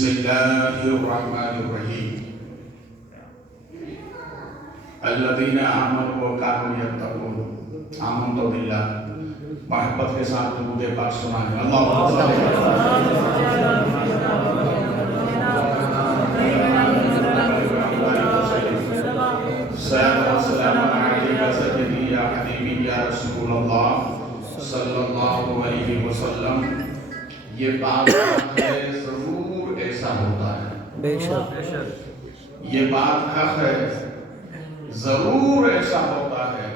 بسم الله الرحمن الرحيم الذين آمنوا وكانوا يتقون آمنت بالله محبت کے ساتھ درود پاک سنائیں اللهم صل على سلام علیک سیدی یا حبیبی یا رسول اللہ صلی اللہ علیہ وسلم. یہ بات ہے ضرور ایسا ہوتا ہے, بے شک یہ بات حق ہے, ضرور ایسا ہوتا ہے.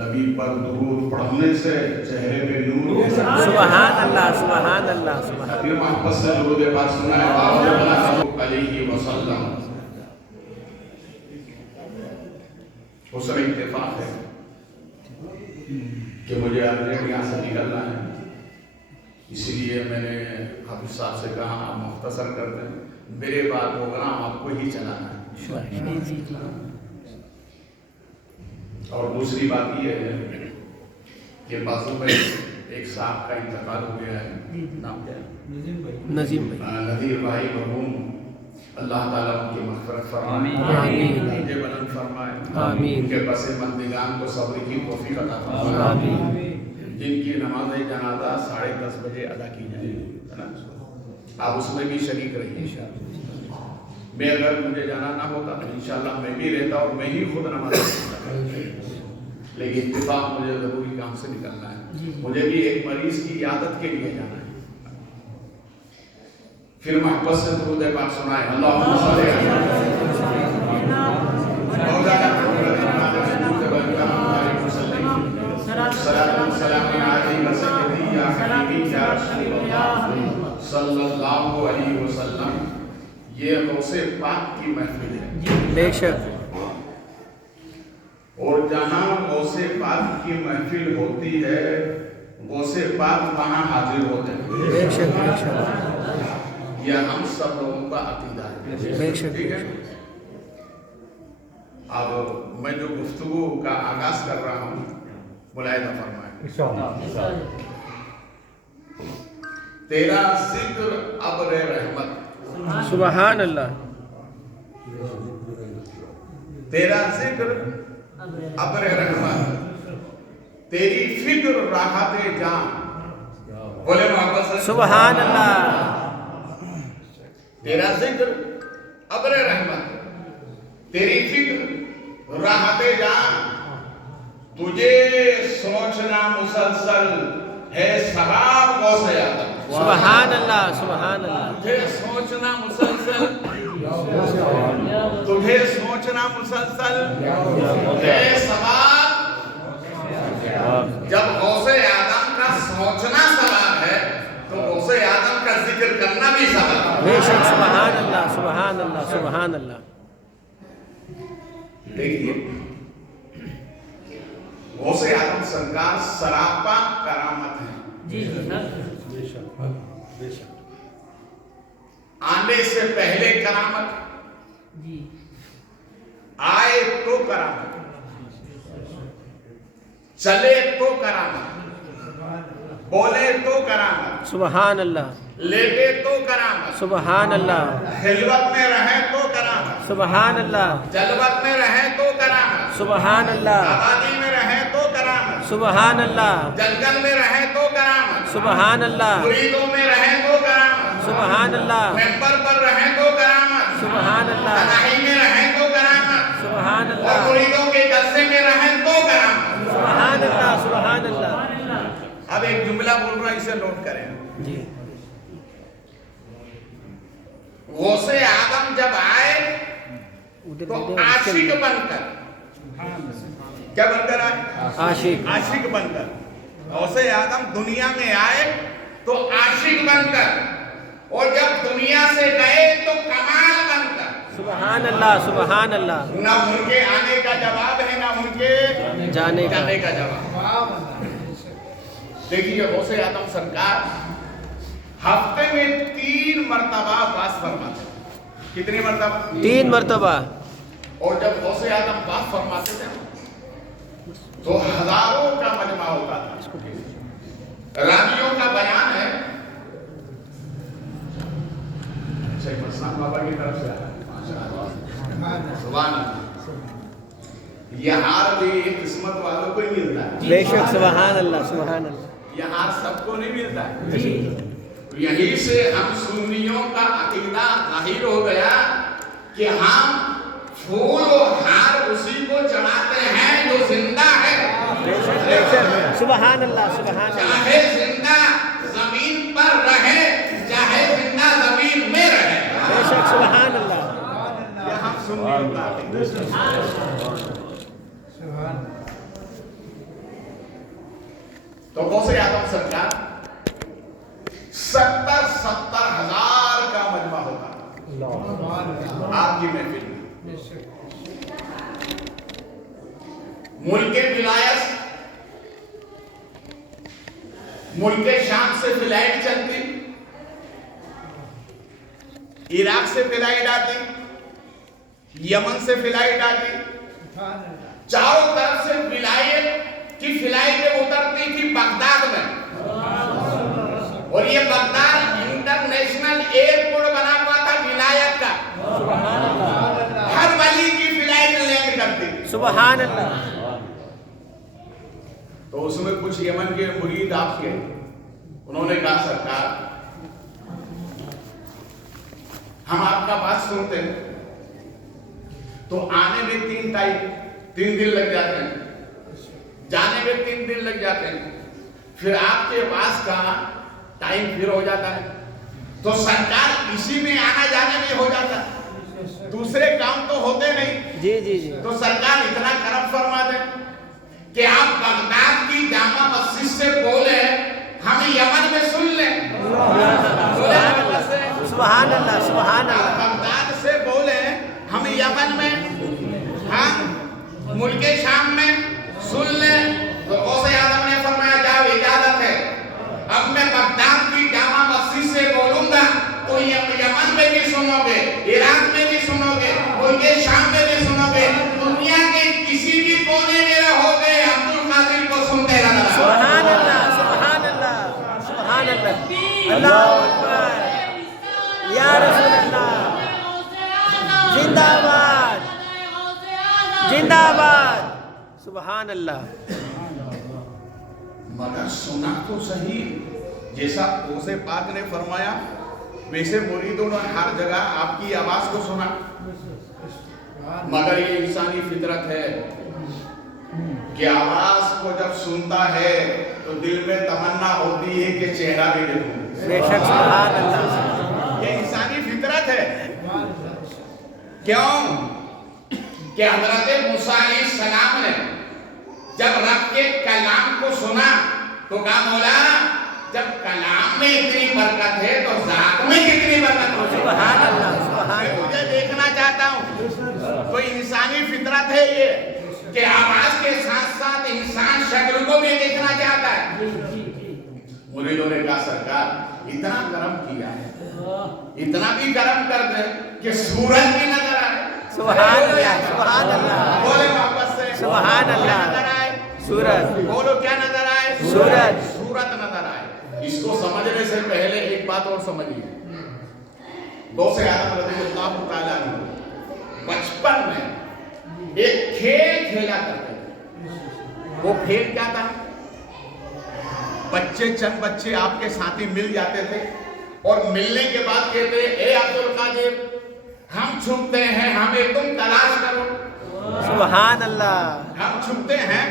نبی پر درود پڑھنے سے چہرے پہ نور ہوتا ہے. سبحان اللہ سبحان اللہ سبحان پھر محبت سے درود پاک سنائے صلی اللہ علیہ وسلم. حسن اتفاق ہے کہ مجھے ارجنٹ یہاں سے نکلنا ہے, اسی لیے میں نے حافظ صاحب سے کہا آپ مختصر کر دیں, میرے بعد پروگرام آپ کو ہی چلانا ہے. اور دوسری بات یہ ہے کہ بازو میں ایک صاحب کا انتقال ہو گیا ہے, نام کیا ہے؟ نظیم بھائی. نذیر بھائی مرحوم, اللہ تعالیٰ ان کی مغفرت فرمائے, آمین. درجے بلند فرمائے, آمین. ان کے پس مندگان کو صبر کی توفیق عطا فرمائے, آمین. جن کی نماز جنازہ 10:30 بجے ادا کی جائے, آپ اس میں بھی شریک رہیے. میں اگر مجھے جانا نہ ہوتا تو انشاءاللہ میں بھی رہتا اور میں ہی خود نماز پڑھتا, لیکن اتفاق مجھے ضروری کام سے نکلنا ہے. مجھے بھی ایک مریض کی عیادت کے لیے جانا ہے. پھر محبت سے درود پاک سنائیں اللہم صلی علی صلی اللہ علیہ وسلم. یہ غوث پاک کی محفل ہے, بے شک اور جہاں غوث پاک کی محفل ہوتی ہے غوث پاک وہاں حاضر ہوتے ہیں. بے شک بے شک یہ ہم سب لوگوں کا عقیدہ ہے. بے شک. ٹھیک ہے, اب میں جو گفتگو کا آغاز کر رہا ہوں ملاحظہ فرمائیں. تیرا ذکر ابر رحمت, سبحان اللہ. تیرا ذکر ابر رحمت, تیری فکر راحت جان. بولے محبت سے سبحان اللہ. تیرا ذکر ابر رحمت, تیری فکر راحت جان. تجھے سوچنا مسلسل ہے ثواب غوث اعظم. سبحان اللہ سبحان اللہ. تجھے سوچنا مسلسل, تجھے سوچنا مسلسل ہے ثواب. جب غوث اعظم کا سوچنا ثواب ہے تو غوث اعظم کا ذکر کرنا بھی ثواب ہے. بے شک سبحان اللہ سبحان اللہ سبحان اللہ. دیکھیے غوث اعظم سرکار سراپا کرامت ہے. آنے سے پہلے کرامت, آئے تو کرامت, چلے تو کرامت, بولے تو کرامت, سبحان اللہ لیٹے تو کرامت, سبحان اللہ خلوت میں رہے تو کرامت, سبحان اللہ جلوت میں رہے تو کرامت, سبحان اللہ آبادی میں رہے تو کرامت, سبحان اللہ جنگل میں رہے تو کرامت, سبحان اللہ مریدوں میں رہے تو کرامت, سبحان اللہ ممبر پر رہے تو کرامت, سبحان اللہ تنہائی میں رہے تو کرامت, سبحان اور اللہ مریدوں کے جلسے میں رہے تو کرامت. سبحان اللہ سبحان اللہ. اب ایک جملہ بول رہا ہوں, اسے نوٹ کریں. جی غوث اعظم جب آئے تو عاشق بن کر, کیا بن کر آئے؟ عاشق. عاشق بن کر. غوث اعظم دنیا میں آئے تو عاشق بن کر, اور جب دنیا سے گئے تو کمال بن کر. سبحان اللہ سبحان اللہ. نہ ان کے آنے کا جواب ہے نہ ان کے جانے کا. کا جواب. دیکھیے غوث اعظم سرکار ہفتے میں 3 مرتبہ باس فرماتے. کتنی مرتبہ؟ 3 مرتبہ. اور جب غوث اعظم باس فرماتے تھے تو ہزاروں کا مجمع ہوتا تھا. راویوں کا بیان ہے شیخ مسلم بابا کی طرف سے سبحان اللہ. یہ ہار بھی قسمت والوں کو ہی ملتا ہے. بے شک سبحان اللہ سبحان اللہ. یہ ہار سب کو نہیں ملتا ہے. یہیں سے ہم سنیوں کا عقیدہ ظاہر ہو گیا کہ ہم پھول و ہار اسی کو چڑھاتے ہیں جو زندہ ہے. بے شک سبحان اللہ سبحان اللہ. چاہے زندہ زمین پر رہے چاہے زندہ زمین میں رہے. بے شک سبحان اللہ. یہ ہم سنیوں کا عقیدہ. تو غوث اعظم سرکار 70 ہزار کا مجمع ہوتا آپ کی محفل میں. ملک ولایت ملک شام سے فلائٹ چلتی, عراق سے فلائٹ آتی, یمن سے فلائٹ آتی, چاروں طرف سے ولایت کی فلائٹیں اترتی تھی بغداد میں. اور یہ بغداد انٹرنیشنل ایئرپورٹ بنا ہوا تھا ولایت کا. ہر ولی کی فلائٹ لینڈ کرتی تھی. سبحان اللہ. تو اس میں کچھ یمن کے مرید آپ کے انہوں نے کہا سرکار ہم آپ کا بات سنتے ہیں تو آنے میں 3 دن لگ جاتے ہیں, جانے میں 3 دن لگ جاتے ہیں, پھر آپ کے پاس کا ٹائم پھر ہو جاتا ہے. تو سرکار اسی میں آنا جانے میں ہو جاتا ہے, دوسرے کام تو ہوتے نہیں. جی جی جی. تو سرکار اتنا کرم فرما دیں کہ آپ بغداد کی جامع مسجد سے بولے ہم یمن میں سن لیں. سبحان اللہ سبحان اللہ. بغداد سے بولے ہم یمن میں ہم ملک شام میں سن لیں. تو غوث اعظم نے فرمایا جاؤ اجازت ہے, اب میں بغداد کی جامع مسجد سے بولوں گا تو یمن میں بھی سنو گے, عراق میں بھی سنو گے, ملک شام میں بھی سنو گے, دنیا کے کسی بھی کونے میں رہو گے عبد القادر کو سنتے رہنا. سبحان اللہ سبحان اللہ سبحان اللہ. اللہ اکبر یا رسول اللہ. زندہ باد زندہ باد. سبحان اللہ. مگر سنا تو صحیح جیسا غوث پاک نے فرمایا ویسے مریدوں نے ہر جگہ آپ کی آواز کو سنا. مگر یہ انسانی فطرت ہے کہ آواز کو جب سنتا ہے تو دل میں تمنا ہوتی ہے کہ چہرہ بھی دیکھوں. بے شک سبحان اللہ. یہ انسانی فطرت ہے. کیوں کہ حضرت موسیٰ علیہ السلام نے جب رب کے کلام کو سنا تو کہا مولا جب کلام میں اتنی برکت ہے تو ذات میں کتنی برکت ہو. سبحان اللہ سبحان میں اللہ. تجھے دیکھنا چاہتا ہوں. تو انسانی فطرت ہے یہ کہ آواز کے ساتھ ساتھ انسان شکل کو بھی دیکھنا چاہتا ہے. مریدوں نے کہا سرکار اتنا کرم کیا ہے, اتنا بھی کرم کر دے کہ سورج بھی نظر آئے. سبحان اللہ سبحان اللہ. بولے واپس سے سبحان اللہ. نظر آئے سورج. بولو کیا نظر آئے. سورج. سورج نظر آئے. اس کو سمجھنے سے پہلے ایک بات اور سمجھیے. غوث اعظم رضی اللہ تعالیٰ عنہ بچپن میں ایک کھیل کھیلا کرتے تھے. وہ کھیل کیا تھا؟ چند بچے آپ کے ساتھی مل جاتے تھے اور ملنے کے بعد کہتے اے عبد القادر ہم چھپتے ہیں ہمیں تم تلاش کرو. سبحان اللہ. ہم چھپتے ہیں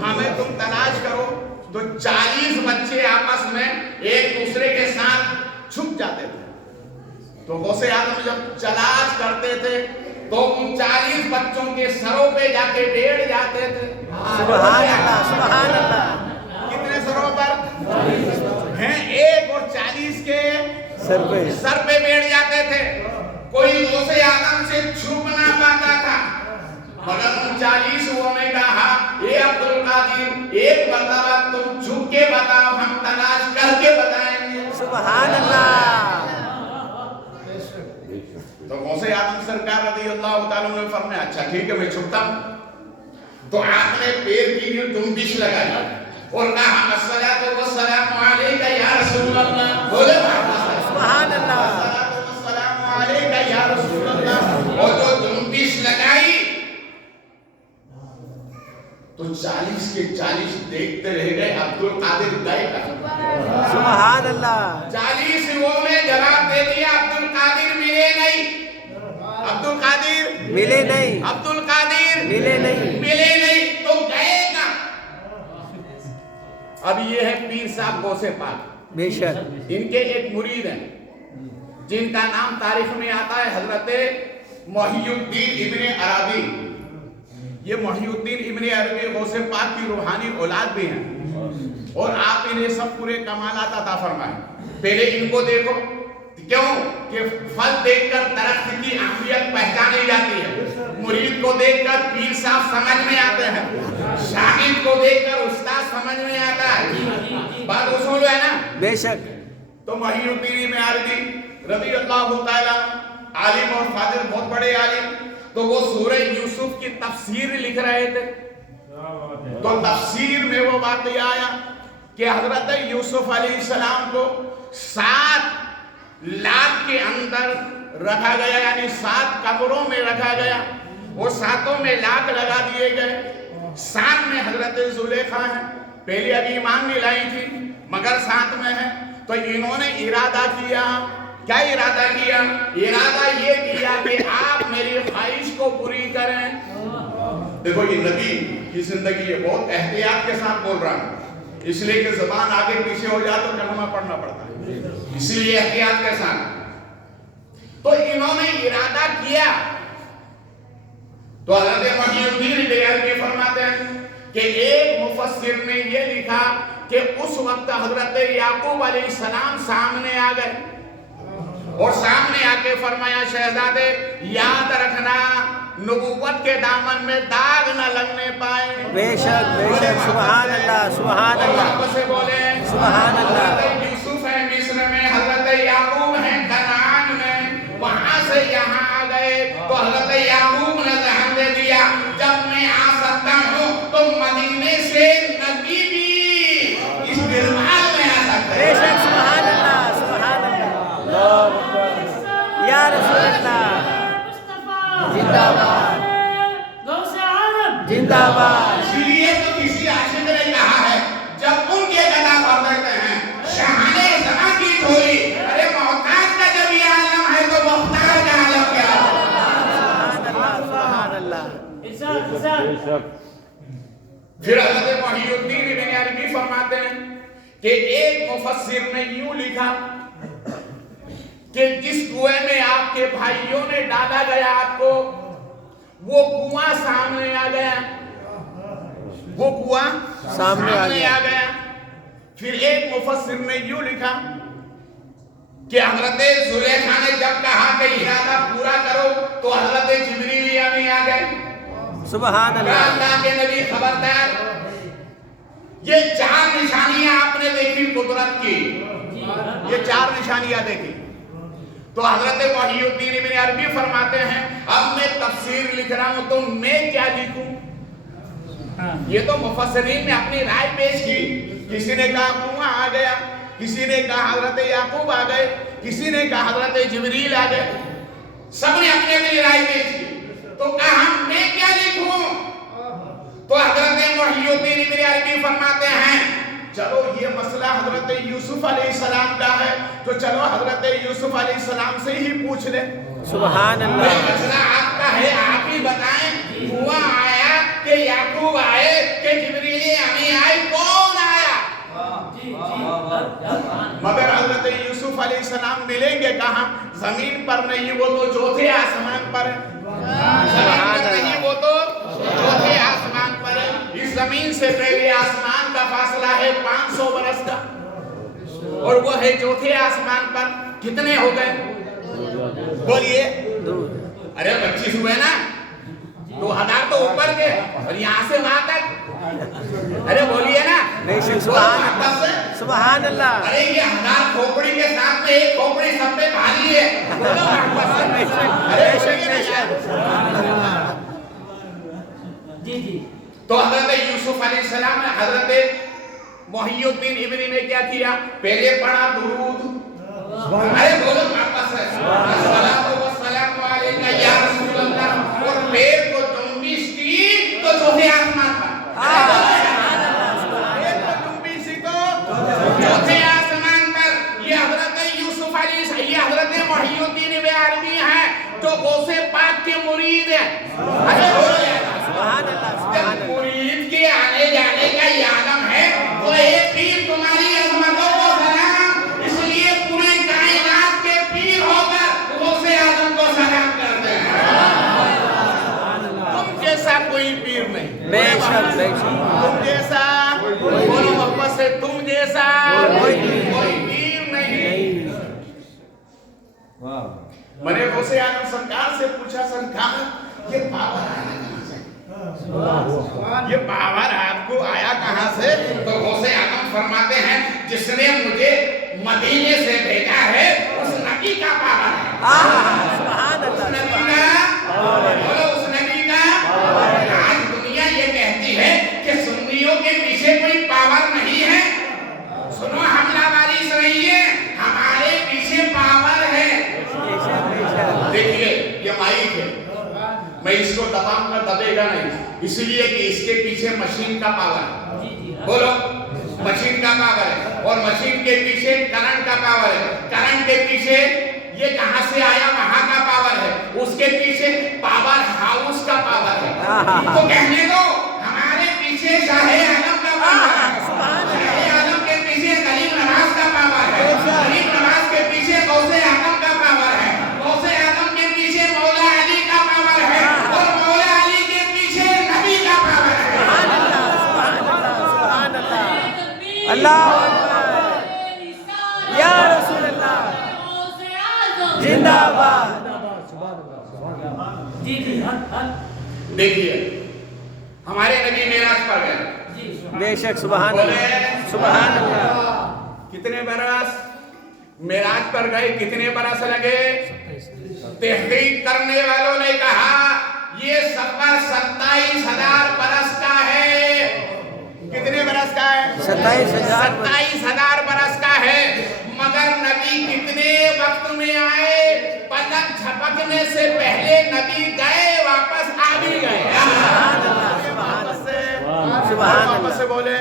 ہمیں تم تلاش کرو. تو 40 بچے آپس میں ایک دوسرے کے ساتھ چھپ جاتے تھے. تو غوث اعظم جب تلاش کرتے تھے تو ان 40 بچوں کے سروں پہ جا کے بیٹھ جاتے تھے. سبحان اللہ سبحان اللہ. کتنے سروں پر ہیں؟ 1 اور 40 کے سر پہ بیٹھ جاتے تھے. کوئی غوث اعظم سے چھپ نہ پاتا تھا. مگر ان 40 نے کہا اے عبد القادر ایک مرتبہ تم چھپ کے بتاؤ ہم تلاش کر کے بتائیں گے. سبحان اللہ. تو غوث اعظم سرکار رضی اللہ تعالیٰ نے فرمایا اچھا ٹھیک ہے میں چھپتا ہوں. تو آپ نے پیر کی یوں جنبش لگائی اور کہا الصلاۃ والسلام علیک یا رسول اللہ. بولے سبحان اللہ. الصلاۃ والسلام 40 के 40 देखते रह गए, अब्दुल कादिर गए कहाँ? सुभान अल्लाह 40 लोगों ने जवाब दे दिया, अब्दुल कादिर मिले नहीं, अब्दुल कादिर मिले नहीं, अब्दुल कादिर मिले नहीं, मिले नहीं, तो गए कहाँ? अब ये है पीर साहब गौसे पाक, बेशक इनके एक मुरीद हैं जिनका नाम तारीख में आता है हजरत मोहिउद्दीन इब्ने अरबी। ये मोहिउद्दीन इब्ने अरबी गौसे पाक की रूहानी औलाद भी हैं और आप इन्हें सब पूरे कमालात अता फरमाएं। पहले इनको देखो, क्यों कि फल देखकर दरख्त की अहमियत पहचानी जाती है। मुरीद को देखकर पीर साहब समझ में आते हैं, शागिर्द को देखकर उस्ताद समझ में आता है। बात उसूल है ना? बेशक। तो मोहिउद्दीन इब्ने अरबी रज़ी अल्लाह ताला आलिम और फाजिल, बहुत बड़े आलिम, तो वो सूरह यूसुफ की तफसीर लिख रहे थे। तो तफसीर में वो वाक़या आया कि हजरत यूसुफ अलैहिस्सलाम को 7 लाख के अंदर रखा गया, यानी 7 कमरों में रखा गया। वो 7 में लाख लगा दिए गए। 7 में हजरत जुलेखा है, पहले अभी ईमान नहीं लाई थी मगर 7 में है। तो इन्होंने इरादा किया, क्या इरादा किया? इरादा ये किया कि आप मेरी ख्वाहिश को पूरी करें। देखो ये नबी की जिंदगी, ये बहुत एहतियात के साथ बोल रहा हूं, इसलिए कि ज़बान आगे पीछे हो जाए तो कलमा पढ़ना पड़ता है, इसलिए एहतियात के साथ। तो इन्होंने इरादा किया। तो हज़रत मोहिउद्दीन इब्ने अरबी फरमाते हैं कि एक मुफस्सिर ने ये लिखा कि उस वक्त हजरत याकूब अलैहिस्सलाम सामने आ गए और सामने आके फरमाया, शहजादे याद रखना नबूवत के दामन में दाग न लगने पाए। बेशक बेशक। सुभान अल्लाह सुभान अल्लाह से बोले सुभान अल्लाह। हजरत यूसुफ है मिस्र में, हजरत याकूब है कनान में, वहां से यहाँ आ गए। तो हजरत याकूब ने जहन दे दिया, जब मैं आ सकता हूँ तो मदीने से नबी भी इस दिलवाल में आ सकता है। बेशक। सुभान अल्लाह सुभान अल्लाह। या रसूल अल्लाह जिंदाबाद जिंदाबाद। इसलिए तो किसी आशिक ने कहा है, जब उनके गदा भर देते हैं शहाने ज़मां की झोली, अरे मोहताज का जब ये आलम है तो मुख्तार का आलम क्या होगा? सुभान अल्लाह। फिर हज़रत मोहिउद्दीन इब्ने अरबी फरमाते हैं कि एक मुफस्सिर ने यूं लिखा कि जिस कुएं में आपके भाइयों ने डाला गया आपको, वो कुआं सामने आ गया, वो कुआं सामने आ गया। फिर एक मुफस्सिर ने यूं लिखा कि हजरत जुलेखा ने जब कहा कि इरादा पूरा करो तो हजरत जिब्रील अमीन आ गए। सुभान अल्लाह। अल्लाह के नबी खबरदार, ये 4 निशानियां आपने देखी कुदरत की, ये 4 निशानियां देखी। तो हजरत मोहिउद्दीन इब्ने अरबी फरमाते हैं, अब मैं तफसीर लिख रहा हूं तो मैं क्या लिखूं? ये तो मुफस्सिरीन ने अपनी राय पेश की। किसी ने कहा कुआं आ गया, किसी ने कहा हजरत याकूब आ गए, किसी ने कहा हजरत जिब्रील आ गए, सबने अपनी अपनी राय पेश की। तो कहा मैं क्या लिखूं? तो हजरत मोहिउद्दीन इब्ने अरबी फरमाते हैं, चलो ये मसला हजरत यूसुफ अलैहिस्सलाम का है, तो चलो हजरत यूसुफ अलैहिस्सलाम से ही पूछ ले। सुभान अल्लाह। मसला आपका है, आप ही बताएं, कुआं आया कि याकूब आए कि जिब्रील अमीन आए, कौन आया? मगर हजरत यूसुफ अलैहिस्सलाम मिलेंगे कहाँ? जमीन पर नहीं, वो तो चौथे आसमान पर है। नहीं, वो तो चौथे आसमान पर है। इस जमीन से पहले आसमान का फासला है 500 बरस का, और वो है चौथे आसमान पर। कितने हो गए बोलिए? अरे 25 हुए ना, 2000 तो ऊपर के, और यहाँ से वहां तक, अरे बोलिए ना। सुभान अल्लाह। अरे ये 1000 खोपड़ी के साथ में एक खोपड़ी सब पे भारी है। तो हजरत यूसुफ अलैहिस्सलाम ने हजरत मोहिउद्दीन इब्नी ने क्या किया? पहले पढ़ा दुरूद, अरे बोलो अस्सलातु वस्सलामु अलैका या रसूल अल्लाह, और पैर को जुम्बिश की तो चौथे आसमान पर। आदमी हैं जो गौसे पाक के मुरीद हैं। अरे बोलो यार। सुभान अल्लाह, जब सुभान अल्लाह। मुरीद के आने जाने का ये आलम है तो ये पीर तुम्हारी अजमतों को सलाम, इसलिए पूरे कायनात के पीर होकर गौसे आजम को सलाम करते हैं। तुम जैसा कोई पीर नहीं, बेशक बेशक। तुम जैसा, बोलो मोहब्बत से, तुम जैसा कोई पीर नहीं। मैंने गौसे आजम सरकार से पूछा, सरकार ये पावर आया कहाँ से? ये पावर आपको आया कहाँ से? तो गौसे आजम फरमाते हैं जिसने मुझे मदीने से भेजा है उस नबी का पावर है। सुभान उस अल्लाह, नबी का, बोलो उस नबी का। आज दुनिया ये कहती है कि सुन्नियों के पीछे कोई पावर नहीं है। सुनो, हमलावारी से नहीं है, हमारे पीछे पावर है। देखिए ये माइक है, मैं इसको दबाऊंगा दबेगा नहीं, इसलिए कि इसके पीछे मशीन का पावर है। बोलो, मशीन का पावर है, और मशीन के पीछे करंट का पावर है, करंट के पीछे ये कहां से आया वहां का पावर है, उसके पीछे पावर हाउस का पावर है। तो कहने दो हमारे पीछे शाहे आलम का पावर है, शाहे आलम के पीछे गरीब नवाज का पावर है, गरीब नवाज के पीछे गौसे आजम का पावर है, गौसे आजम के पीछे मौला अली का पावर है, और मौला अली के पीछे नबी का पावर है। अल्लाह या रसूल अल्लाह जिंदाबाद। देखिए हमारे नबी मेराज पर गए, बेशक सुभान अल्लाह, सुभान अल्लाह। कितने बरस मेराज पर गए, कितने बरस लगे? तहकीक करने वालों ने कहा ये सफर 27,000 बरस का है। कितने बरस का है? 27,000 बरस का है। मगर नबी कितने वक्त में आए? पलक झपकने से पहले नबी गए, वापस आ भी गए। वापस से बोले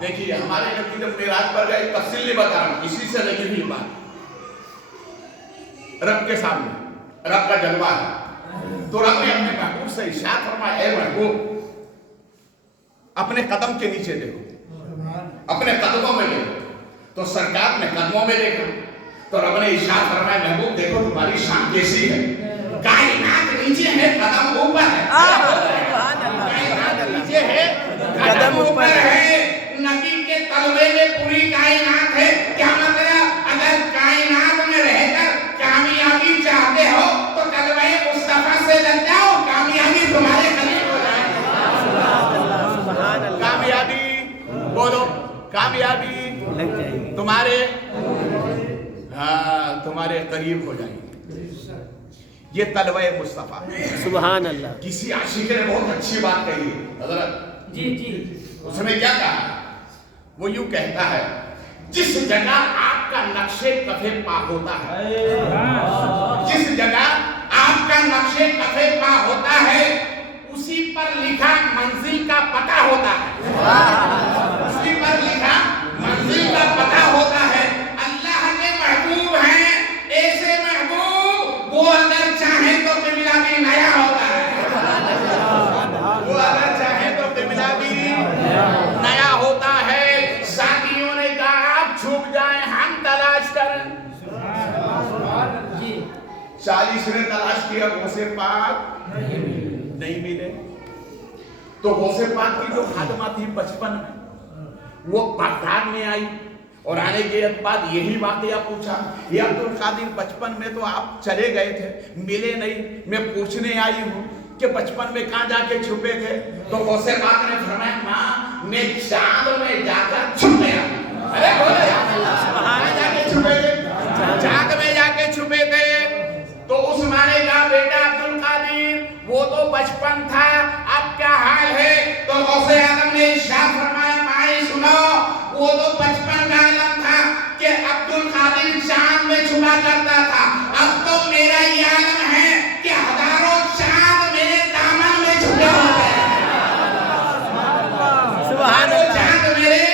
देखिए हमारे नबी जब मेराज पर गए, तफसील नहीं बता रहा हूं, इसी से लगी हुई बात। रब के सामने रब का जलवा है, तो रब ने अपने महबूब से इरशाद फरमाया, ऐ महबूब अपने कदम के नीचे देखो, अपने कदमों में देखो। तो सरकार ने कदमों में देखा तो रब ने इरशाद फरमाया, महबूब देखो तुम्हारी शान कैसी है, कायनात नीचे है कदम ऊपर है, कायनात नीचे है कदम ऊपर है। नबी के तलवे में पूरी कायनात है। क्या मतलब? अगर कायनात में रहकर कामयाबी चाहते हो तो तलवे मुस्तफा से लग जाओ, कामयाबी तुम्हारे करीब हो जाए। कामयाबी, बोलो कामयाबी तुम्हारे, हाँ तुम्हारे करीब हो जाएगी। ये तलवे मुस्तफा, सुभान अल्लाह। किसी आशिक ने बहुत अच्छी बात कही है हजरत जी। उसने क्या कहा? वो यूं कहता है, जिस जगह आपका नक्शे कफे पा होता है, जिस जगह आपका नक्शे कफे पा होता है, उसी पर लिखा मंजिल का पता होता है, उसी पर लिखा मंजिल का पता होता है। अल्लाह के महबूब हैं, ऐसे महबूब वो अगर चाहे तो किबला भी नया होता है, वो अगर चाहे तो किबला भी नया होता है। साथियों ने कहा आप छूट जाए, हम तलाश करें। 40 ने तलाश किया, गौसे पाक नहीं मिले। तो गौसे पाक की जो खादमा थी 55 में, वो बगदाद में आई और आने के बाद यही वाकया पूछा, ये अब्दुल कादिर 55 में तो आप चले गए थे, मिले नहीं, मैं पूछने आई हूँ कि 55 में कहाँ जाके छुपे थे? तो गौसे पाक ने फरमाया, माँ मैं चांद में जाकर छुप गया। अरे बोले जाके छुपे थे, चांद में जाके छुपे थे। तो उस माने का बेटा अब्दुल कादिर वो तो 55 था, अब क्या हाल है? तो गौसे आजम ने इरशाद फरमाया, माई सुनो, वो तो 55 का आलम था कि अब्दुल कादिर चांद में छुपा करता था। अब तो मेरा ये आलम है कि हजारों चांद मेरे दामन में छुपे होते हैं, हजारों चांद मेरे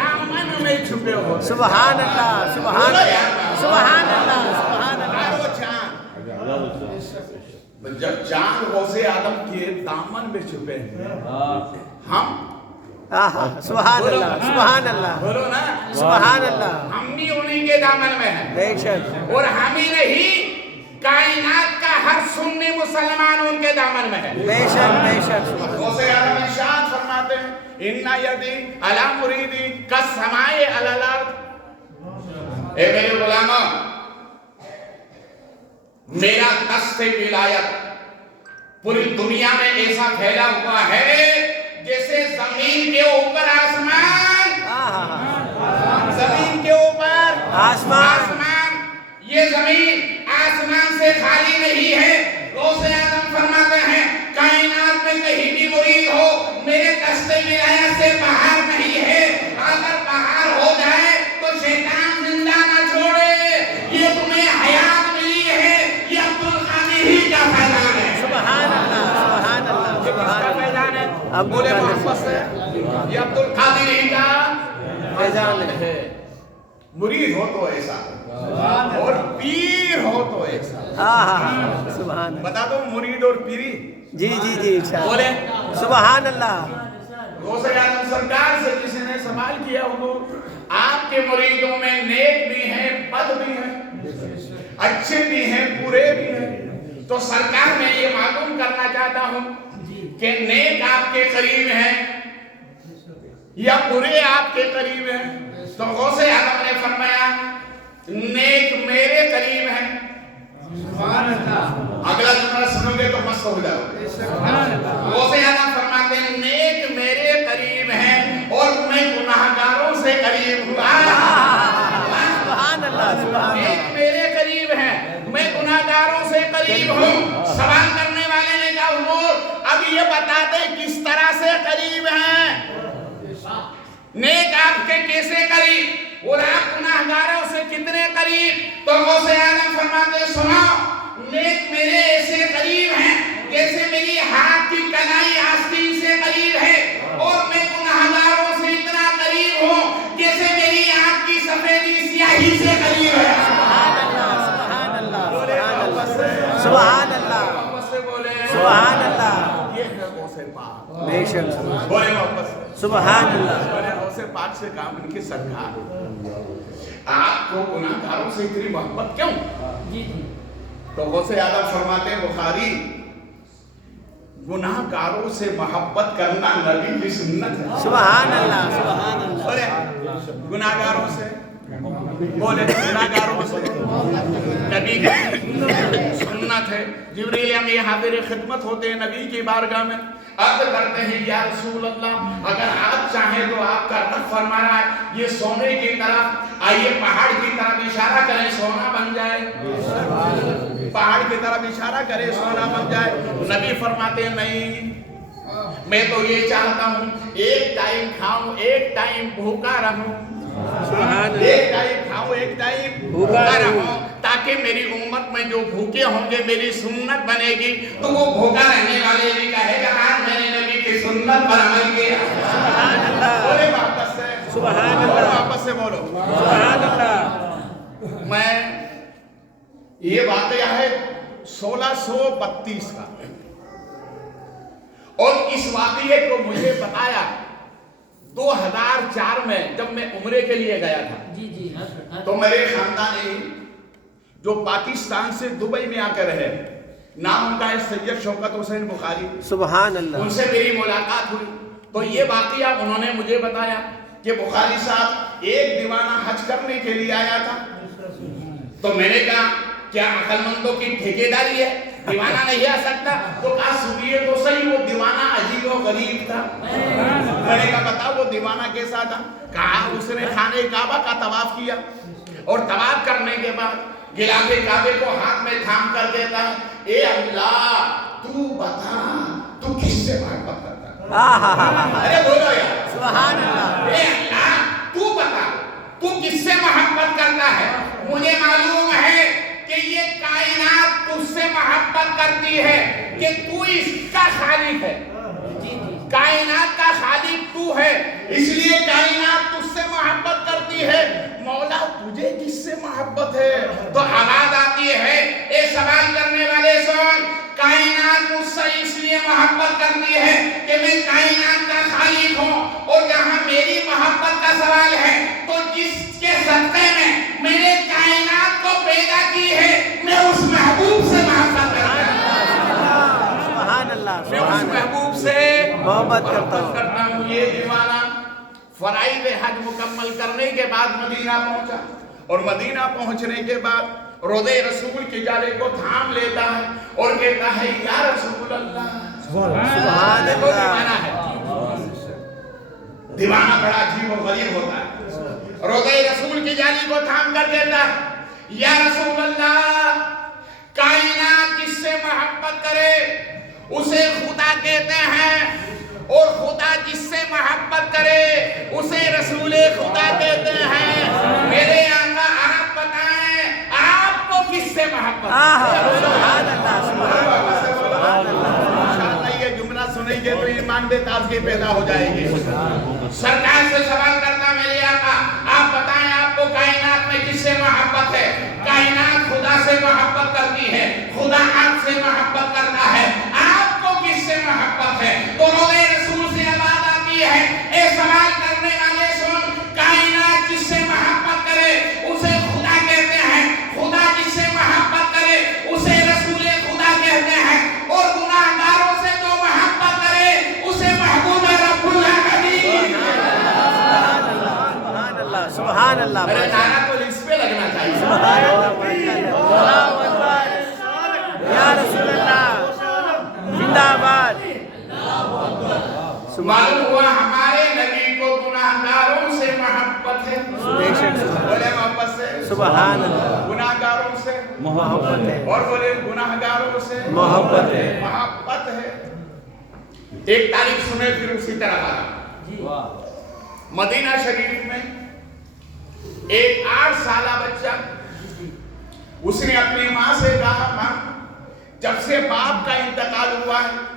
दामन में छुपे होते हैं। सुभान अल्लाह, सुभान अल्लाह, सुभान अल्लाह, सुभान अल्लाह। जब चांद गौसे आदम के दामन में छुपे हैं, हम सुभान अल्लाह, सुभान अल्लाह, बोलो ना, सुभान अल्लाह, हम भी उन्हीं के दामन में हैं। बेशक, और हम ही नहीं, कायनात का हर सुन्नी मुसलमान उनके दामन में है। बेशक, बेशक, गौसे आदम इरशाद फरमाते हैं, इन्ना यदी अला मुरीदी कसमाए अलल अर्द। ए मेरे गुलामों, मेरा दस्त विलायत पूरी दुनिया में ऐसा फैला हुआ है जैसे जमीन के ऊपर आसमान, जमीन के ऊपर आसमान। ये जमीन आसमान से खाली नहीं है। गौसे आदम फरमाते हैं, कायनात में कहीं भी मुरीद हो, मेरे दस्ते विलायत से बाहर नहीं है। अगर बाहर हो जाए तो शैतान जिंदा ना छोड़े। ये तुम्हें हयात मिली है, ये अब्दुल कादिर ही का फैजान है। सुभान अल्लाह, सुभान अल्लाह, ये किसका फैजान है? अब्दुल बोले कादिर। मोहब्बत से, ये अब्दुल कादिर ही का फैजान है। मुरीद हो तो ऐसा और पीर हो तो ऐसा। सुभान, बता दो मुरीद और पीरी। जी जी जी, बोले सुभान अल्लाह। गौसे आदम सरकार से किसी ने सवाल किया, हुजूर आपके मुरीदों में नेक भी हैं, बद भी हैं, अच्छे भी हैं, बुरे भी हैं, तो सरकार मैं ये मालूम करना चाहता हूँ कि नेक आपके करीब हैं या बुरे आपके करीब हैं। तो गौसे आदम ने फरमाया, नेक मेरे करीब हैं। अगला जुमला सुनोगे तो मस्त हो जाओगे। गौसे आदम फरमाते हैं, नेक मेरे करीब हैं और मैं गुनाहगारों से करीब हूँ। सुभान अल्लाह, सुभान नेक मेरे करीब हैं, मैं गुनाहगारों से करीब हूँ। सवाल करने वाले ने कहा, हुजूर अब ये बता दे किस तरह से करीब हैं, नेक आपके कैसे करीब और आप गुनाहगारों से कितने करीब? तो गौसे आदम फरमाते, सुनो, नेक मेरे ऐसे करीब हैं जैसे मेरी हाथ की कलाई आस्तीन से करीब है, और मैं गुनाहगारों से इतना करीब हूँ जैसे मेरी आँख की सफेदी स्याही से करीब है। सुभान अल्लाह, सुभान अल्लाह, सुभान अल्लाह, सुभान अल्लाह। ये है गौसे पाक। बेशक, बोले मोहब्बत से, सुभान अल्लाह। बोले गौसे पाक से काम इनकी सरकार। आपको गुनाहगारों से इतनी मोहब्बत क्यों? तो गौसे आदम फरमाते हैं, बुखारी, गुनाहगारों से मोहब्बत करना नबी की सुन्नत है। सुभान अल्लाह, सुभान अल्लाह। बोले गुनाहगारों से, बोले गुनाहगारों से नबी की सुन्नत है। जिब्रील अमीन हाजिर खिदमत होते हैं नबी की बारगाह में, अर्ज करते हैं, या रसूल अल्लाह, अगर आप चाहें तो आपका रब फरमा रहा है ये सोने की तरफ, आइए पहाड़ की तरफ इशारा करें, सोना बन जाए। पहाड़ की तरफ इशारा करे, सोना बन जाए। नबी फरमाते हैं, नहीं, मैं तो ये चाहता हूँ एक टाइम खाऊं, एक टाइम भूखा रहूं। एक टाइम खाऊं, एक टाइम भूखा रहूं, ताकि मेरी उम्मत में जो भूखे होंगे मेरी सुन्नत बनेगी, तो वो भूखा रहने वाले भी कहेगा, आज मैंने नबी की सुन्नत पर अमल किया। बोले वापस से, सुभान अल्लाह, वापस से बोलो सुभान अल्लाह। मैं, ये वाकया है 1632 का, और इस वाकये को मुझे बताया 2004 में जब मैं उम्रे के लिए गया था। तो मेरे खानदानी जो पाकिस्तान से दुबई में आकर रहे, नाम उनका है सैयद शौकत हुसैन बुखारी, सुभान अल्लाह। उनसे मेरी मुलाकात हुई। तो ये वाकया उन्होंने मुझे बताया कि बुखारी साहब एक दीवाना हज करने के लिए आया था। तो मैंने कहा, क्या अक्लमंदों की ठेकेदारी है, दीवाना नहीं आ सकता? तो कहा, सुनिए तो सही, वो दीवाना अजीब और गरीब था। मैंने कहा, बताओ वो दीवाना कैसा था? कहा, उसने खाने काबा का तवाफ किया, और तवाफ करने के बाद गिलाफे काबे को हाथ में थाम कर देता है, ए अल्लाह तू बता, तू किससे मोहब्बत करता है? अरे बोलो यार, सुभान अल्लाह। ए अल्लाह तू बता, तू किससे मोहब्बत करता है? मुझे मालूम है कि ये कायनात तुझसे मोहब्बत करती है, कि तू इसका खालिक है, कायनात का खालिक तू है, इसलिए कायनात तुझसे मोहब्बत करती है। मौला तुझे किससे मोहब्बत है? तो आवाज आती है, ए सवाल करने वाले सुन, कायनात کرتی ہے کہ میں کائنات کا خالق ہوں، اور جہاں میری محبت کا سوال ہے تو جس کے صدقے میں نے کائنات کو پیدا کی ہے، میں اس محبوب سے محبت کرتا ہوں، سبحان اللہ، میں اس محبوب سے محبت کرتا ہوں۔ یہ دیوانہ فرائض حج مکمل کرنے کے بعد مدینہ پہنچا، اور مدینہ پہنچنے کے بعد روضہ رسول کی جالے کو تھام لیتا ہے اور کہتا ہے یا رسول اللہ۔ سبحان دیکھو اللہ، دیوانہ ہے، دیوانہ بڑا عجیب و غریب ہوتا ہے۔ روضہ رسول کی جالی کو تھام کر کہتا ہے یا رسول اللہ، کائنات جس سے محبت کرے اسے خدا کہتے ہیں، اور خدا جس سے محبت کرے اسے رسول خدا کہتے ہیں۔ میرے آقا آپ بتائیں آپ کو کس سے محبت ہے؟ سبحان اللہ، سبحان اللہ، انشاءاللہ یہ جملہ سنیں گے تو ایمان میں تازگی پیدا ہو جائے گی۔ سرکار سے سوال کرتا میرے آقا آپ بتائیں آپ کو کائنات میں کس سے محبت ہے؟ کائنات خدا سے محبت کرتی ہے، خدا آپ سے محبت کرتا ہے، آپ کو کس سے محبت ہے؟ تو روضہ رسول سے آواز آتی ہے اے سوال کرنے والے سن، کائنات جس سے محبت کرے اسے خدا کہتے ہیں، خدا جس سے محبت کرے اسے رسول خدا کہتے ہیں، اور گناہگاروں سے جو محبت کرے اسے محبوب رب العالمین۔ سبحان اللہ، سبحان اللہ، میرے نعرہ تو اس پہ لگنا چاہیے۔ سبحان اللہ، اللہ اکبر، یا رسول اللہ، زندہ باد۔ معلوم ہوا ہمارے نبی کو گناہگاروں سے محبت ہے، بولے محبت سے، سبحان اللہ، گناہگاروں سے محبت ہے، اور بولے گناہگاروں سے محبت ہے، محبت ہے۔ ایک تاریخ سنے پھر اسی طرح آگا۔ مدینہ شریف میں ایک 8 سالہ بچہ، اس نے اپنی ماں سے کہا ماں جب سے باپ کا انتقال ہوا ہے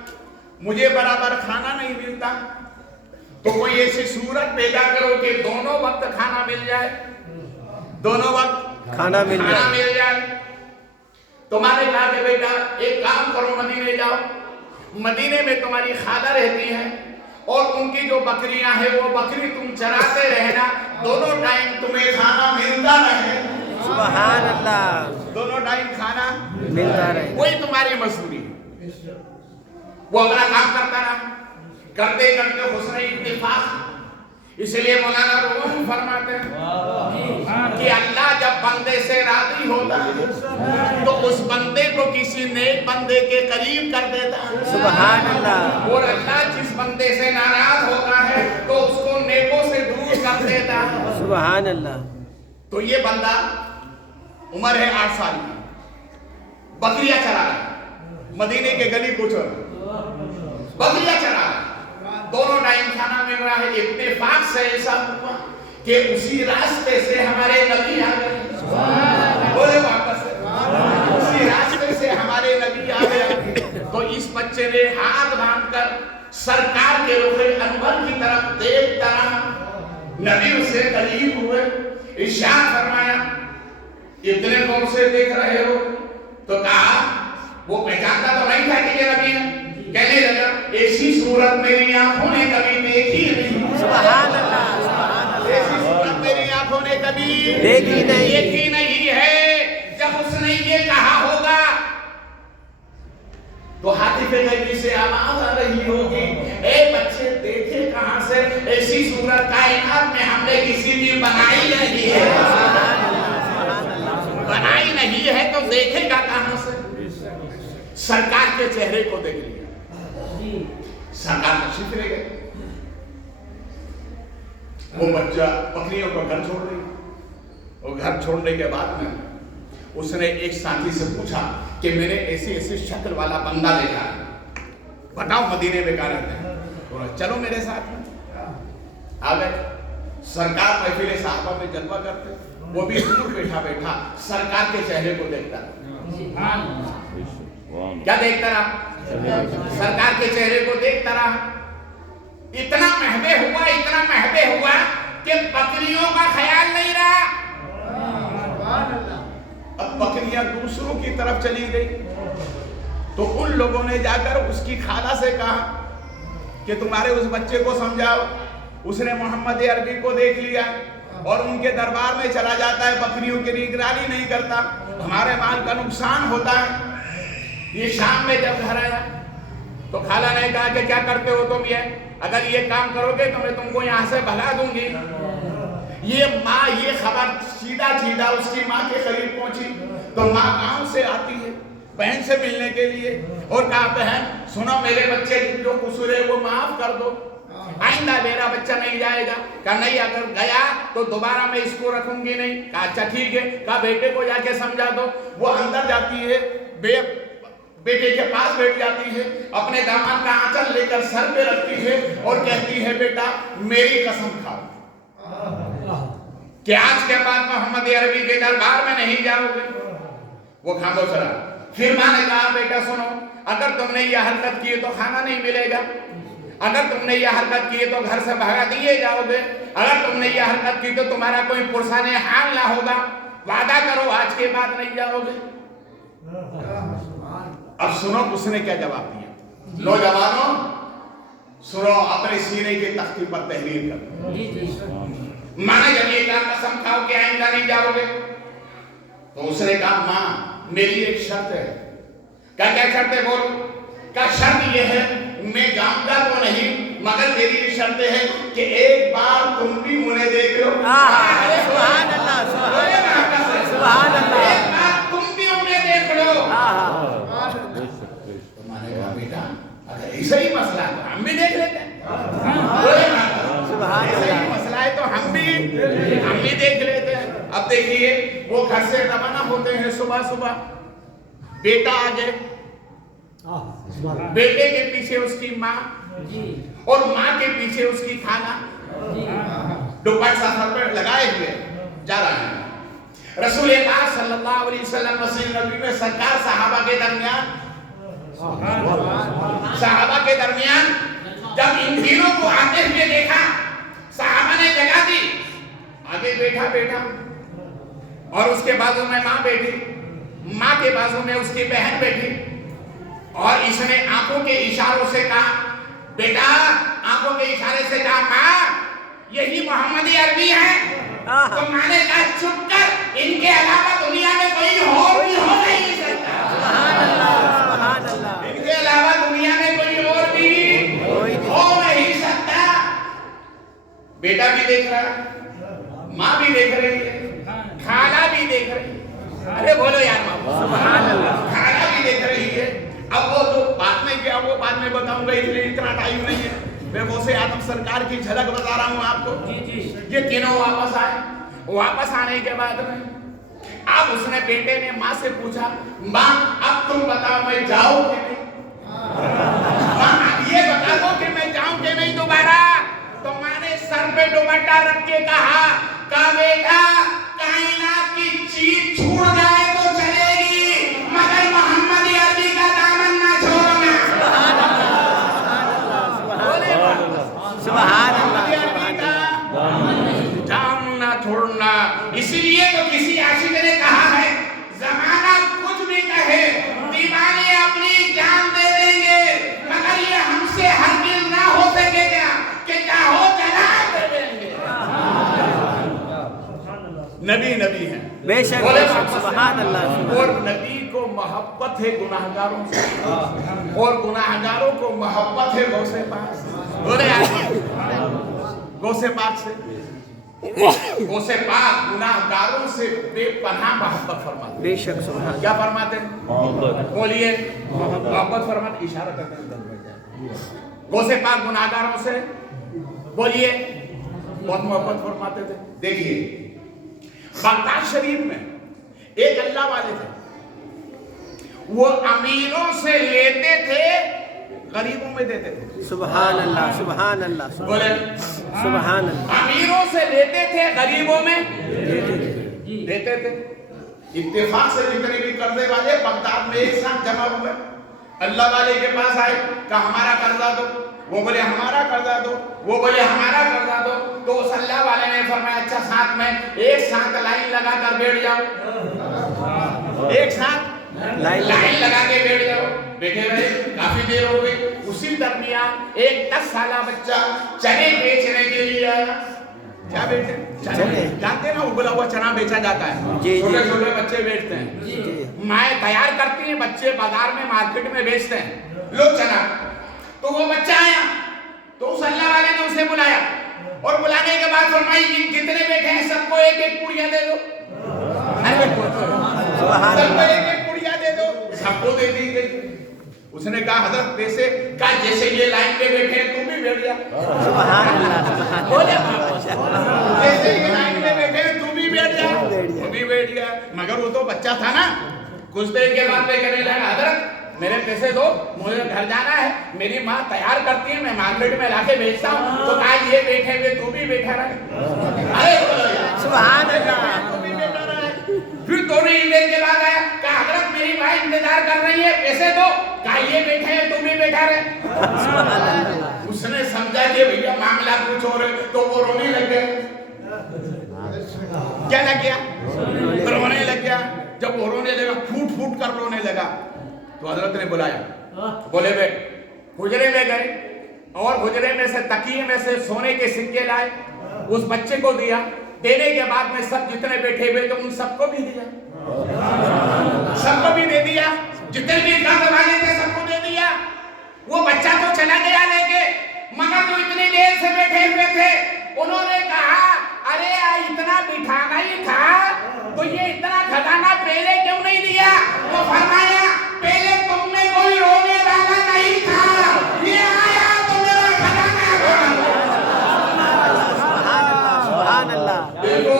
مجھے برابر کھانا نہیں ملتا، تو کوئی ایسی صورت پیدا کرو کہ دونوں وقت کھانا مل جائے، دونوں وقت کھانا مل جائے۔ تو ماں نے کہا کہ بیٹا ایک کام کرو، مدینے جاؤ، مدینے میں تمہاری خالہ رہتی ہیں اور ان کی جو بکریاں ہیں وہ بکری تم چراتے رہنا، دونوں ٹائم تمہیں کھانا ملتا رہے، سبحان اللہ، دونوں ٹائم کھانا ملتا رہے، وہی تمہاری مزدوری ہے۔ وہ اپنا کام کرتا رہا، کرتے کرتے حسن اتفاق، اس لیے مولانا روم فرماتے ہیں کہ اللہ جب بندے سے راضی ہوتا ہے تو اس بندے کو کسی نیک بندے کے قریب کر دیتا ہے، سبحان اللہ، اور اللہ جس بندے سے ناراض ہوتا ہے تو اس کو نیکوں سے دور کر دیتا ہے۔ سبحان اللہ، تو یہ بندہ عمر ہے 8 سال کی، بکریاں چرا رہا ہے، مدینے کے گلی کوچوں میں بکریاں چرا رہا ہے، دونوں ٹائم کھانا مل رہا ہے۔ اتفاق سے ایسا ہوا کہ اسی راستے سے ہمارے نبی آ گئے، بولے واپس سے، اسی راستے سے ہمارے نبی آ گئے۔ تو اس بچے نے ہاتھ باندھ کر سرکار کے رخ انور کی طرف دیکھتا رہا، نبی اسے قریب ہوئے، ارشاد فرمایا اتنے دور سے دیکھ رہے ہو؟ تو کہا وہ پہچانتا تو نہیں تھا کہ یہ نبی ہے، کہنے لگا ایسی صورت میری آنکھوں نے کبھی دیکھی نہیں، سبحان اللہ، سبحان اللہ، ایسی صورت میری آنکھوں نے کبھی دیکھی نہیں ہے۔ جب اس نے یہ کہا ہوگا تو ہاتف غیبی سے آواز آ رہی ہوگی اے بچے دیکھے کہاں سے، ایسی صورت کائنات میں ہم نے کسی کی بنائی نہیں ہے، بنائی نہیں ہے تو دیکھے گا کہاں سے؟ سرکار کے چہرے کو دیکھ لیا، سرکار تشریف لے گئے، وہ بچہ بکریوں کو گھر چھوڑ رہی، اور گھر چھوڑنے کے بعد میں اس نے ایک ساتھی سے پوچھا کہ میں نے ایسی شکل والا بندہ دیکھا ہے، بتاؤ مدینے میں کہاں رہتے ہیں؟ بولا چلو میرے ساتھ میں، آ گئے۔ سرکار محفل صحابہ میں جلوہ کرتے، وہ بھی دور بیٹھا بیٹھا سرکار کے چہرے کو دیکھتا رہا، کیا دیکھتا رہا؟ سرکار کے چہرے کو دیکھتا رہا، اتنا محبے ہوا کہ بکریوں کا خیال نہیں رہا۔ اب بکریاں دوسروں کی طرف چلی گئی تو ان لوگوں نے جا کر اس کی خالہ سے کہا کہ تمہارے اس بچے کو سمجھاؤ. اس نے محمد عربی کو دیکھ لیا اور ان کے دربار میں چلا جاتا ہے, بکریوں کی نگرانی نہیں کرتا, ہمارے مال کا نقصان ہوتا ہے. یہ شام میں جب گھر آیا تو خالہ نے کہا کہ کیا کرتے ہو تم, یہ اگر یہ کام کرو گے تو میں تم کو یہاں سے بھگا دوں گی. یہ ماں یہ خبر سیدھا اس کی ماں کے قریب پہنچی تو ماں گاؤں سے آتی ہے بہن سے ملنے کے لیے اور کہا بہن سنو میرے بچے کی جو قصور ہے وہ معاف کر دو, آئندہ میرا بچہ نہیں جائے گا. کہا نہیں اگر گیا تو دوبارہ میں اس کو رکھوں گی نہیں. کہا اچھا ٹھیک ہے. کہا بیٹے کو جا کے سمجھا دو. وہ اندر جاتی ہے, بیٹے کے پاس بیٹھ جاتی ہے, اپنے داماد کا آنچل لے کر سر پہ رکھتی ہے اور کہتی ہے بیٹا میری قسم کھاؤ کہ آج کے بعد محمد عربی کے دربار میں نہیں جاؤ گے. وہ خاموش رہا. پھر ماں نے کہا بیٹا سنو, اگر تم نے یہ حرکت کی تو کھانا نہیں ملے گا, اگر تم نے یہ حرکت کی تو گھر سے بھگا دیے جاؤ گے, اگر تم نے یہ حرکت کی تو تمہارا کوئی پرسان حال نہ ہوگا, وعدہ کرو آج کے بعد نہیں جاؤ گے. اب سنو اس نے کیا جواب دیا. نوجوانوں سنو, اپنے سینے کی تختی پر تحریر کرو. ماں نے جب یہ کہا قسم کھاؤ کہ آئندہ نہیں جاؤ گے تو اس نے کہا ماں میری ایک شرط ہے. کیا شرط ہے بولو. کیا شرط یہ ہے میں جاؤں گا تو نہیں مگر میری یہ شرط ہے کہ ایک بار تم بھی انہیں دیکھ لو. سبحان اللہ سبحان اللہ. ایک بار تم بھی انہیں دیکھ لو. ماں نے کہا بیٹا اگر ایسا ہی مسئلہ ہے تو ہم بھی دیکھ لیتے ہیں. ایسا ہی مسئلہ ہے تو ہم بھی دیکھ لیتے ہیں. اب دیکھیے وہ گھر سے روانہ ہوتے ہیں صبح. بیٹا آ گئے, بیٹے کے پیچھے اس کی ماں اور ماں کے پیچھے اس کی خالہ, دوپٹہ سر پر لگائے ہوئے جا رہے ہیں. رسول پاک صلی اللہ علیہ وسلم مسجد نبوی میں سرکار صحابہ کے درمیان جب ان بھیڑوں کو آتے ہوئے دیکھا, صحابہ نے جگہ دی, آگے بیٹھا اور اس کے بازو میں ماں بیٹھی, ماں کے بازو میں اس کی بہن بیٹھی, اور اس نے آنکھوں کے اشاروں سے کہا بیٹا, آنکھوں کے اشارے سے کہا ماں یہی محمد عربی ہے. تو ماں نے کہا چپ کر, ان کے علاوہ دنیا میں کوئی اور بھی ہو نہیں سکتا. سبحان اللہ. ان کے علاوہ دنیا میں کوئی اور بھی ہو نہیں سکتا. بیٹا بھی دیکھ رہا ہے, ماں بھی دیکھ رہی ہے, خالہ بھی دیکھ رہی ہے. ارے بولو یار ماں. سبحان اللہ. خالہ بھی دیکھ رہی ہے. اب وہ جو بعد میں کیا وہ بعد میں بتاؤں گا, اس لیے اتنا ٹائم نہیں ہے. میں غوث اعظم سرکار کی جھلک بتا رہا ہوں آپ کو. یہ تینوں واپس آئے. واپس آنے کے بعد میں اب اس نے بیٹے نے ماں سے پوچھا ماں اب تم بتاؤ میں جاؤں کہ نہیں. ماں اب یہ بتا دو کہ میں جاؤں کہ نہیں دوبارہ. تو ماں نے سر پہ دوپٹہ رکھ کے کہا بیٹا کائنات کی چیز چھوڑ جائے تو چلے گی مگر محمد عربی کا دامن نہ چھوڑنا. سبحان اللہ. دامن نہ چھوڑنا. اسی لیے تو کسی عاشق نے کہا ہے زمانہ کچھ بھی کہے دیوانے اپنی جان دے دیں گے مگر یہ ہم سے ہرگز نہ ہو سکے گا کہ چاہو جلا دے دیں گے. نبی ہیں بے شک سبحان اللہ. اور نبی کو محبت ہے گناہگاروں سے اور گناہگاروں کو محبت ہے غوث پاک سے. غوث پاک سے غوث پاک گناہگاروں سے بے پناہ محبت فرماتے. بے شک سبحان. کیا فرماتے ہیں؟ بولیے محبت فرماتے. اشارہ کرتے ہیں. غوث پاک گناہگاروں سے بولیے بہت محبت فرماتے تھے. دیکھیے بغداد شریف میں ایک اللہ والے تھے, وہ امیروں سے لیتے تھے غریبوں میں دیتے تھے. سبحان اللہ سبحان اللہ. بولے سبحان اللہ. امیروں سے لیتے تھے غریبوں میں دیتے تھے. اتفاق سے جتنے بھی قرضے والے بغداد میں ایک ساتھ جمع ہوئے, اللہ والے کے پاس آئے, کہا ہمارا قرضہ دو. وہ بولے ہمارا قرضہ دو, وہ بولے ہمارا قرضہ دو. تو اس اللہ والے نے فرمایا اچھا ساتھ میں ایک ساتھ لائن لگا کر بیٹھ جاؤ, ایک ساتھ لائن لگا کے بیٹھ جاؤ. بیٹھے رہے, کافی دیر ہو گئی. उसी दरमियान एक 10 साला बच्चा चने बेचने के लिए आया। क्या बेचे? चने। जानते ना उबला हुआ चना बेचा जाता है, छोटे छोटे बच्चे बेचते हैं, माएँ तैयार करती हैं, बच्चे बाजार में मार्केट में बेचते हैं, लो चना। तो वो बच्चा आया तो उस अल्लाह वाले ने उसे बुलाया और बुलाने के बाद फरमाई जितने बैठे हैं सबको एक एक पुड़िया दे दो। सबको एक एक पुड़िया दे दो। सबको दे दी गई। उसने कहा हजरत पैसे का जैसे ये लाइन पे बैठे हैं तुम भी बैठ जा। बोले जैसे ये लाइन पे बैठे हैं तुम भी बैठ जा। तुम भी बैठ गया। मगर वो तो बच्चा था ना, कुछ देर के बाद में कहने लगा हजरत मेरे पैसे दो, मुझे घर जाना है, मेरी माँ तैयार करती है, मैं मार्केट में लाके बेचता हूँ। तो आज ये बैठे हुए तू भी बैठा रहे। अरे सुभान अल्लाह, तू भी बैठा रहे। फिर दोनों ही देर के बाद आया, कहा हजरत मेरी माँ इंतजार कर रही है, पैसे दो। कहा ये बैठे हैं तू भी बैठा रहे। उसने समझा कि भैया मामला कुछ और है, तो वो रोने लग गया। क्या लग गया? रोने लग गया। जब वो रोने लगा, फूट फूट कर रोने लगा, तो हजरत ने बुलाया, बोले बैठ। हुजरे में गए और हुजरे में से तकिए में से सोने के सिक्के लाए, उस बच्चे को दिया। देने के बाद में सब जितने बैठे हुए थे उन सबको भी दिया, सबको भी दे दिया। जितने भी कर्ज वाले थे सबको दे दिया। वो बच्चा तो चला गया लेके, मगर जो इतनी देर से बैठे हुए थे उन्होंने कहा अरे इतना बिठाना ही था तो ये इतना खजाना पहले क्यों नहीं दिया? वो फरमाया पहले तुम में कोई रोने वाला नहीं था, ये आया तो मेरा खजाना। सुभान अल्लाह। देखो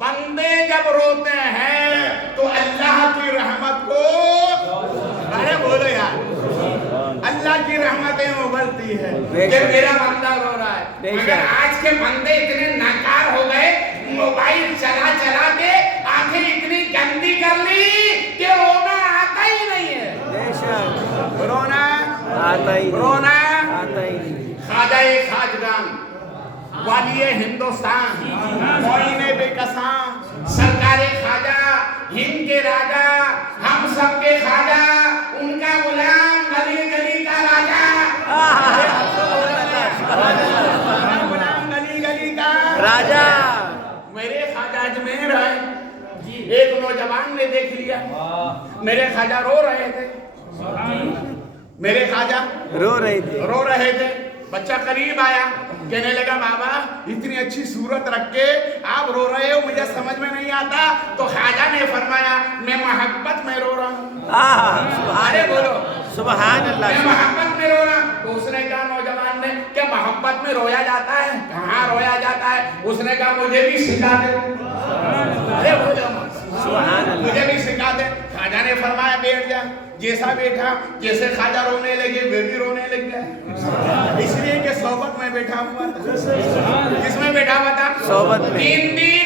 बंदे जब रोते हैं तो अल्लाह की रहमत को, अरे बोलो यार, अल्लाह की रहमतें उबलती है कि मेरा बंदा रो रहा है। मगर आज के बंदे इतने नाकार हो गए, मोबाइल चला चला के आंखें इतनी गंदी कर ली कि रोना आता ही नहीं है। रोना आता ही नहीं। ख्वाजा खाजगान वालिए हिंदुस्तान, मोइने बेकसां, सरकारे ख्वाजा, हिंद के राजा, हम सब के ख्वाजा, उनका गुलाम, गली गली का राजा। गुलाम गली गली का राजा। मेरे ख्वाजा अजमेर है। एक नौजवान ने देख लिया, मेरे ख्वाजा रो रहे थे, मेरे ख्वाजा रो रहे थे। बच्चा करीब आया, कहने लगा बाबा इतनी अच्छी सूरत रख के आप रो रहे हो, मुझे समझ में नहीं आता। तो ख्वाजा ने फरमाया मैं मोहब्बत में रो रहा हूँ। अरे बोलो सुभान अल्लाह। मैं मोहब्बत में रो रहा हूँ। तो उसने कहा नौजवान ने क्या मोहब्बत में रोया जाता है? कहाँ रोया जाता है? उसने कहा मुझे भी सिखा दे। अरे बोलो सुभान अल्लाह, मुझे भी सिखा दे। ख्वाजा ने फरमाया बैठ जा। जैसा बैठा, जैसे ख्वाजा रोने लगे वे भी रोने लग गया, इसलिए कि सोबत में बैठा हुआ था। किसमें बैठा हुआ था? सोबत में। 3 दिन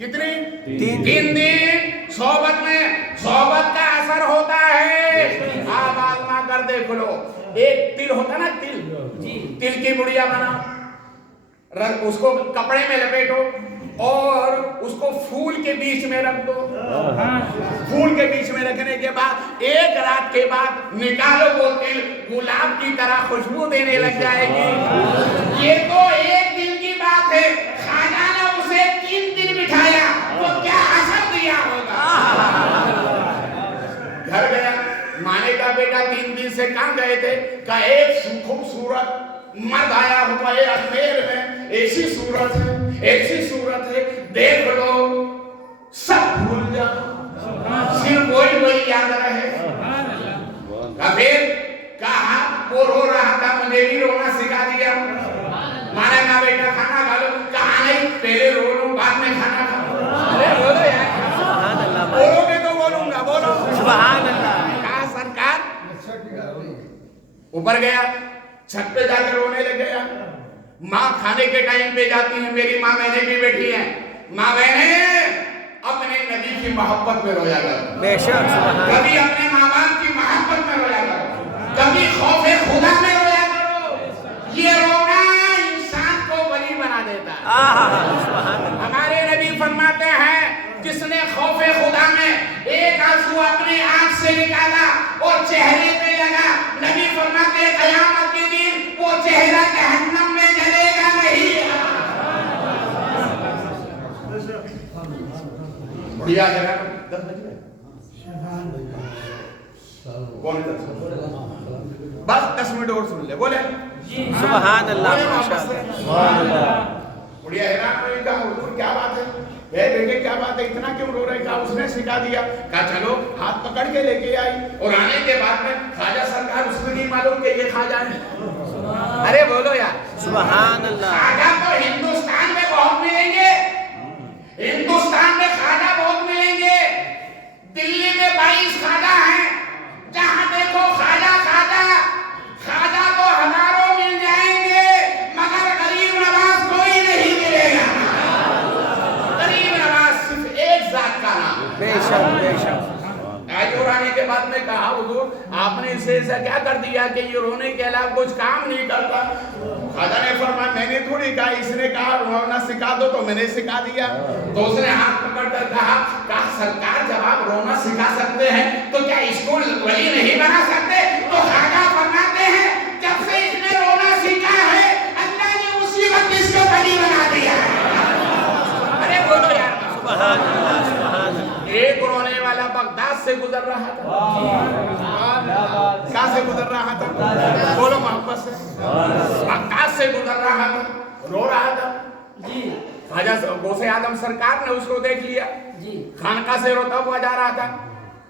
कितनी? 3 दिन सोबत में। सोबत का असर होता है। आप आजमा कर देख लो। एक तिल होता ना, तिल की बुढ़िया बना, उसको कपड़े में लपेटो और उसको फूल के बीच में रख दो। फूल के बीच में रखने के बाद एक रात के बाद निकालो, वो तिल गुलाब की तरह खुशबू देने लग जाएगी। ये तो एक दिन की बात है, ख्वाजा ने उसे 3 दिन बिठाया तो क्या असर दिया होगा। घर गया, माने का बेटा 3 दिन से कहाँ गए थे? का एक खूबसूरत मर्द आया हुआ है अजमेर में, ऐसी सूरत है, देख लो सब भूल जाओ, सिर्फ वही याद रहे। फिर कहा वो रो रहा था, मुझे भी रोना सिखा दिया। माना ना बेटा खाना खा लो। कहा नहीं, पहले रो लो बाद में खाना खाओ। अरे बोलो यार, बोलोगे तो बोलूंगा, बोलो सुभान अल्लाह। कहा सरकार, ऊपर गया, छत पे जाकर रोने लग गया। माँ खाने के टाइम पे जाती है, मेरी माँ बहनें भी बैठी हैं। माँ बहनें अपने नबी की मोहब्बत में रोया करो, कभी अपने माँ बाप की मोहब्बत में रोया करो, कभी खौफे खुदा में रोया करो। ये रोना इंसान को वली बना देता है। हमारे नबी फरमाते हैं जिसने खौफे खुदा में एक आंसू अपने आंख से निकाला और चेहरे पे लगा, नबी फरमाते बुढ़िया हैरान 10 बज गए कौन 10 बस 10 मिनट और सुन ले बोले सुभान अल्लाह माशाअल्लाह। बुढ़िया हैरान हुई, कहा हुजूर क्या बात है, ए बेटे क्या बात है, इतना क्यों रो रहे? कहा उसने सिखा दिया। कहा चलो, हाथ पकड़ के लेके आई और आने के बाद में ख्वाजा सरकार उसमें नहीं मालूम कि ये ख्वाजा है। अरे बोलो यार सुभान अल्लाह। ख्वाजा तो हिंदुस्तान में बहुत मिलेंगे, हिंदुस्तान में ख्वाजा बहुत मिलेंगे। दिल्ली में 22 ख्वाजा हैं, जहां देखो ख्वाजा ख्वाजा ख्वाजा तो हजारों मिल जाएंगे, मगर गरीब नवाज कोई नहीं मिलेगा। गरीब नवाज सिर्फ एक जात का नाम। बेशक बेशक। और आने के बाद में कहा हुजूर आपने इसे ऐसा क्या कर दिया कि ये रोने के अलावा कुछ काम नहीं करता? ख्वाजा ने फरमाया मैंने थोड़ी कहा, इसने कहा रोना सिखा दो तो मैंने सिखा दिया। तो उसने हाथ पकड़कर कहा सरकार जब आप रोना सिखा सकते हैं तो क्या स्कूल वली नहीं बना सकते? तो ख्वाजा फरमाते हैं जब से इसने रोना सीखा है अल्लाह ने उसी वक्त इसको वली बना दिया। अरे बोलो यार सुभान अल्लाह सुभान अल्लाह। एक रोने वाला बगदाद से गुजर रहा था। कहाँ से गुजर रहा था? बोलो मोहब्बत से। बगदाद से गुजर रहा था, रो रहा था। ख्वाजा गौसे आदम सरकार ने उसको देख लिया, खानका से रोता हुआ जा रहा था।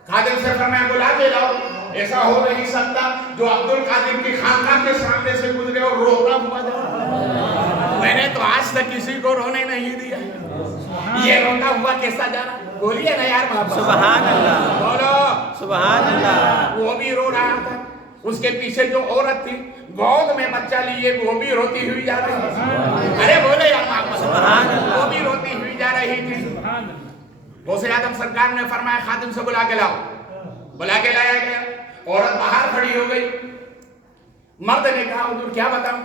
खादिम से फरमाया बुला के लाओ, ऐसा हो नहीं सकता जो अब्दुल कादिर की खानका के सामने से गुजरे और रोता हुआ जा रहा। मैंने तो आज तक किसी को रोने नहीं दिया, ये रोता हुआ कैसा जा रहा? बोलिए ना यार सुभान अल्लाह बोलो सुभान अल्लाह। वो भी रो रहा था, उसके पीछे जो औरत थी गोद में बच्चा लिए वो भी रोती हुई जा रही थी। अरे बोले यार सुभान अल्लाह। वो भी रोती हुई जा रही थी। गौसे आदम सरकार ने फरमाया खादिम से बुला के लाओ। बुला के लाया गया, औरत बाहर खड़ी हो गई। मर्द ने कहा हुजूर क्या बताऊं,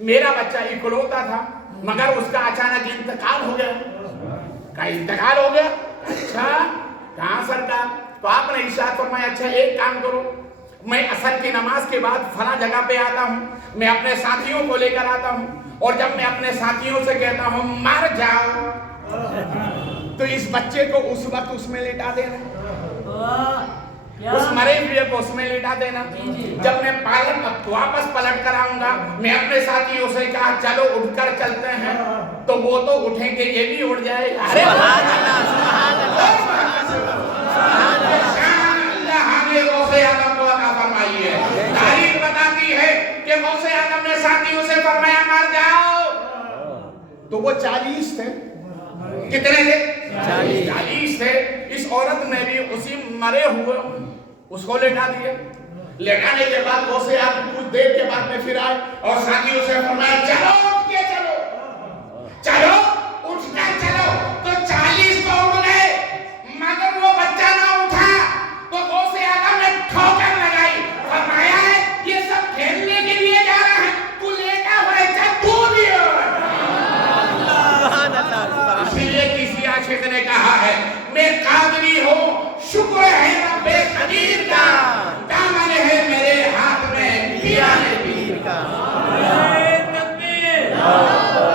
मेरा बच्चा इकलौता था मगर उसका अचानक इंतकाल हो गया। का इंतकाल हो गया? अच्छा कहाँ सरकार? तो आपने इरशाद फरमाया अच्छा एक काम करो, मैं असर की नमाज के बाद फला जगह पे आता हूँ, मैं अपने साथियों को लेकर आता हूँ और जब मैं अपने साथियों से कहता हूँ मर जाओ तो इस बच्चे को उस वक्त उसमें लेटा देना, उस मरे हुए को उसमें लेटा देना। जब मैं वापस पलट कर आऊंगा मैं अपने साथियों से कहा चलो उठकर चलते हैं, तो वो तो उठेंगे ये भी उठ जाएगा। अरे गौसे आदम को अता फरमाई है। तारीख बताती है कि गौसे आदम ने साथियों से फरमाया मर जाओ, तो वो 40 थे। कितने थे? 40 थे। इस औरत ने भी उसी मरे हुए उसको लेटा दिया। लेटाने के बाद गौसे आदम कुछ देर के बाद में फिर आए और साथियों से फरमाया चलो उठ के चलो चलो